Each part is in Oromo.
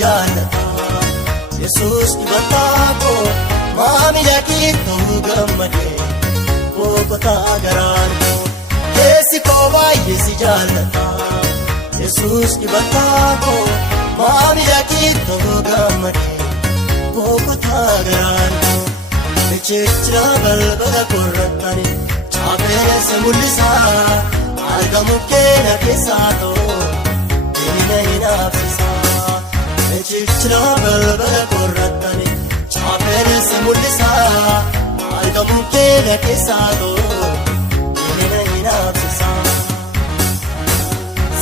jaalata Yesuus dibataako maamila kiituu gammade boqotaa garaan koo Yeesi koo baay'ee si jaalata Yesuus dibataako maamila kiituu gammade boqotaa garaan koo Echechira balbala korratani chaapere se mul'isa argamu keenya keessaa ta'u deemina hin hafsisa Echechira balbala korratani chaapere se mul'isa argamu keenya keessaa ta'u deemina hin hafsisa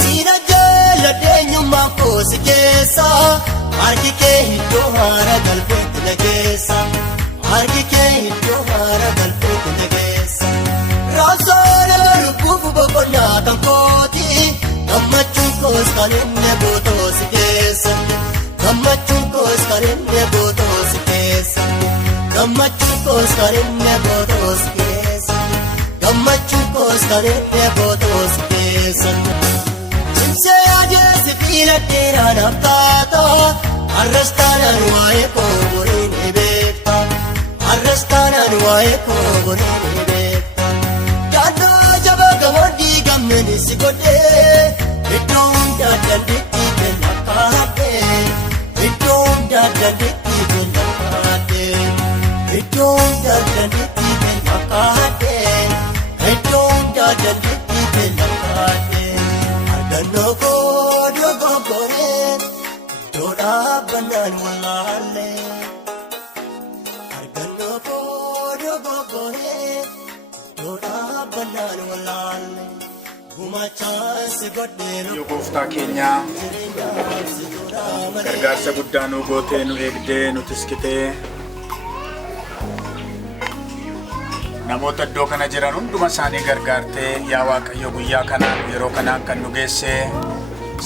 Siina jaaladheenyummaa koo si keessa harki kee iddoo haara galfeetti na keessa Harki kee iddoo haara galfeetti na keessa Raabsoona lubbuuf boqonnaa kan kooti Gammachuun koos kan inni bootoo si keessatti Gammachuun koos kan inni bootoo si keessatti Gammachuun koos kan inni bootoo si keessatti Gammachuun koos kan inni bootoo si keessatti Cimsee yaadee sibiila dheeraa naaf taata Arrastaanaan waa'ee koo boriin beekta Arrastaanaan waa'ee koo boriin beekta Daandoo jaba gamoodii gammeen si godhee Iddoo hundaa dandeettii kenna kaadhee Iddoo hundaa dandeettii kenna kaadhee Iddoo hundaa dandeettii kenna kaadhee Iddoo hundaa dandeettii kenna kaadhee Argannoo koo dogoggoree Iddoo dhaabbannaan wallaallee Yoo gooftaa keenya gargaarsa guddaa nu gootee nu eegdee nu tiskitee namoota iddoo kana jiran hunduma isaanii gargaartee yaa Waaqayyo guyyaa kanaan yeroo kanaan kan nu geessee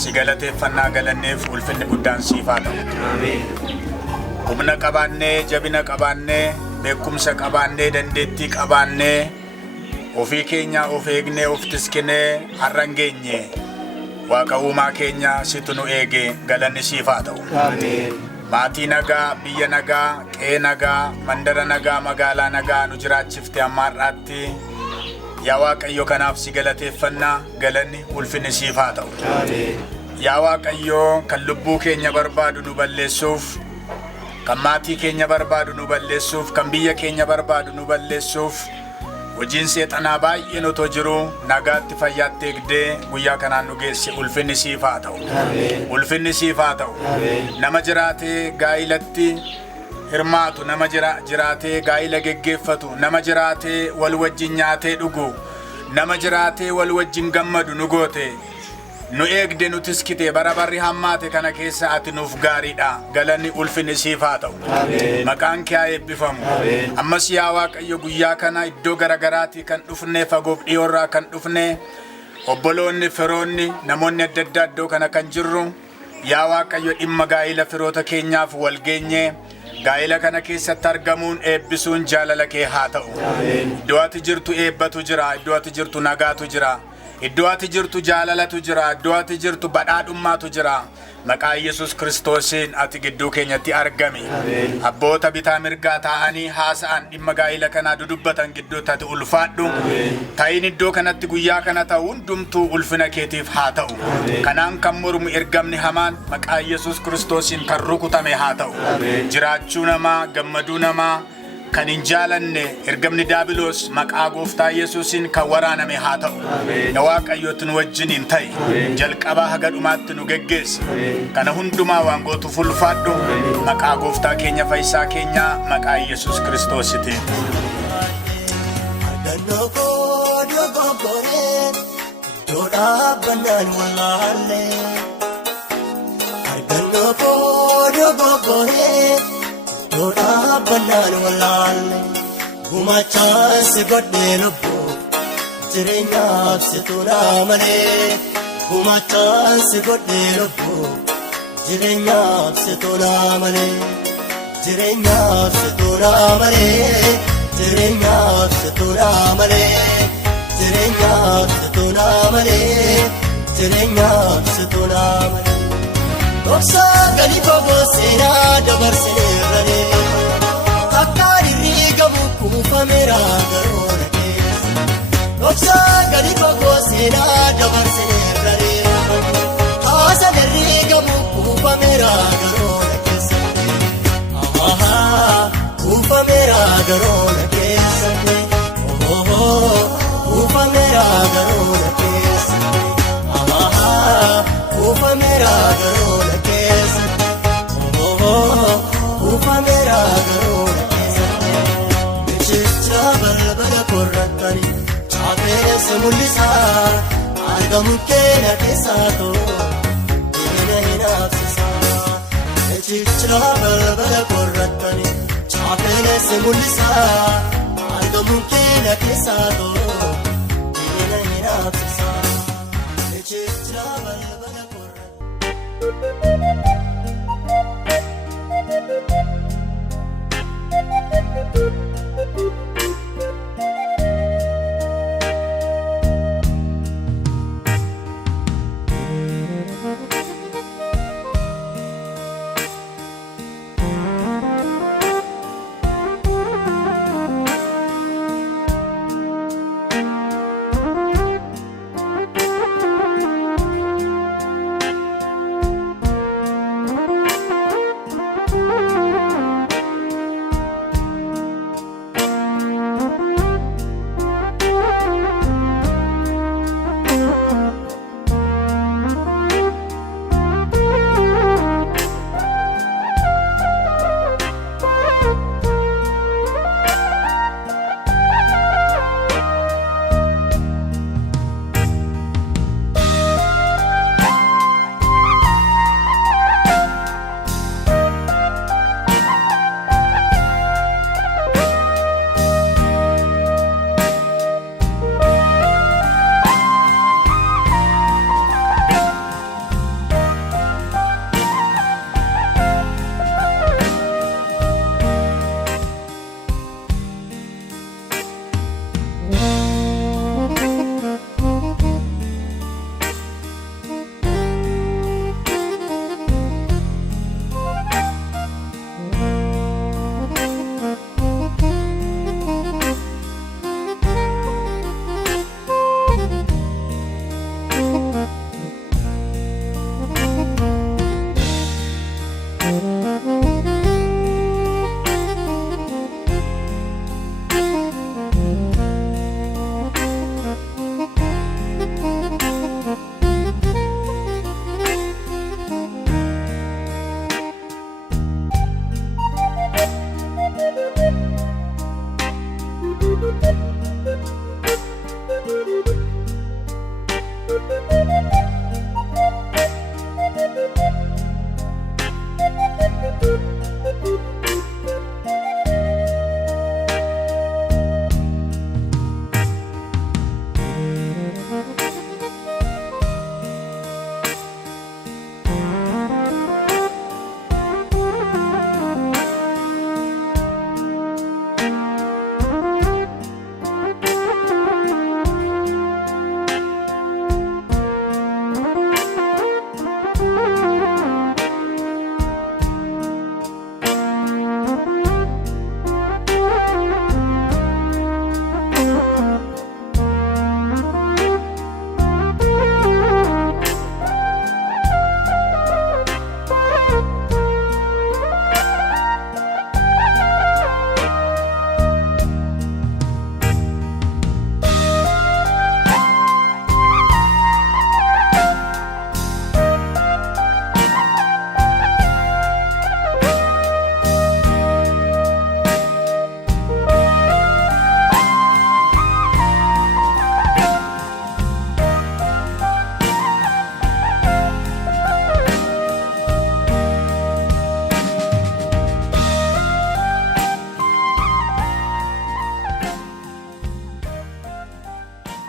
si galateeffannaa galanneef ulfinni guddaan siif haa ta'u. Humna qabaannee jabina qabaannee beekumsa qabaannee dandeettii qabaannee ofii keenya of eegnee of tiskinee har'an geenye Waaqa uumaa keenya situ nu eege galanni siif haa ta'u. Maatii nagaa biyya nagaa qe'ee nagaa mandara nagaa magaalaa nagaa nu jiraachifte amma har'aatti yaa Waaqayyo kanaaf si galateeffannaa galanni ulfinni siif haa ta'u. Yaa Waaqayyo kan lubbuu keenya barbaadu nu balleessuuf kan maatii keenya barbaadu nu balleessuuf kan biyya keenya barbaadu nu balleessuuf hojiin seexanaa baay'een otoo jiru nagaatti fayyaatti eegdee guyyaa kanaan nu geesse ulfinni siif haa ta'u. Ulfinni siif haa ta'u. Nama jiraatee gaa'ilatti hirmaatu nama jiraatee gaa'ila geggeeffatu nama jiraatee wal wajjin nyaatee dhugu nama jiraatee wal wajjin gammadu nu goote nu eegde nu tiskite bara barri hammaate kana keessa ati nuuf gaariidha galanni ulfinni siif haa ta'u. Maqaan kee haa eebbifamu. Ammas yaa Waaqayyo guyyaa kana iddoo garaagaraatii kan dhufne fagoof dhiyoorraa kan dhufne obboloonni firoonni namoonni adda addaa iddoo kana kan jirru yaa Waaqayyo dhimma gaa'ila firoota keenyaaf wal geenye gaa'ila kana keessatti argamuun eebbisuun jaalala kee haa ta'u. Iddoo ati jirtu eebbatu jira iddoo ati jirtu nagaatu jira iddoo ati jirtu jaalalatu jira iddoo ati jirtu badhaadhummaatu jira maqaa Yesuus Kiristoosiin ati gidduu keenyatti argami. Abboota bitaa mirgaa taa'anii haasa'an dhimma gaa'ila kanaa dudubbatan gidduutti ati ulfaadhu. Ta'iin iddoo kanatti guyyaa kana ta'u hundumtuu ulfina keetiif haa ta'u. Kanaan kan mormu ergamni hamaan maqaa Yesuus Kiristoosiin kan rukutame haa ta'u. Jiraachuu namaa gammaduu namaa kan hin jaalanne ergamni daabiloos maqaa gooftaa Yesuusiin kan waraaname haa ta'u. Yaa Waaqayyootti nu wajjiniin ta'i jalqabaa haga dhumaatti nu geggeessi. Kana hundumaa waan gootuuf ulfaadhu maqaa gooftaa keenya fayyisaa keenya maqaa Yesuus Kiristoositiin. Argannoo koo dogoggoree iddoo dhaabbannaan wallaallee Argannoo koo dogoggoree Doda banaan wallaalle gumachaan si godhee lubbuu jireenyaaf si turaa malee gumachaan si godhee lubbuu jireenyaaf si turaa malee jireenyaaf si turaa malee jireenyaaf si turaa malee jireenyaaf si turaa malee jireenyaaf si turaa malee Dhoksaa gadi fagoo seenaa dabarseerranii akka dirriigamu kuufameera garoona keessa. Dhoksaa gadi fagoo seenaa dabarseerranii haasa dirriigamu kuufameera garoona keessa. Kuufameera garoona keessa. Kuufameera garoona keessa. Kuufameera garoona keessa. Kuufameera garoona keessa. Michicha balbala korrattanii chaapheessa mul'isaa argamuun keenya keessaa too deemina hin absisaa. Michicha balbala korrattanii chaapheessa mul'isaa argamuun keenya keessaa too deemina hin absisaa. Michicha balbala korrattanii.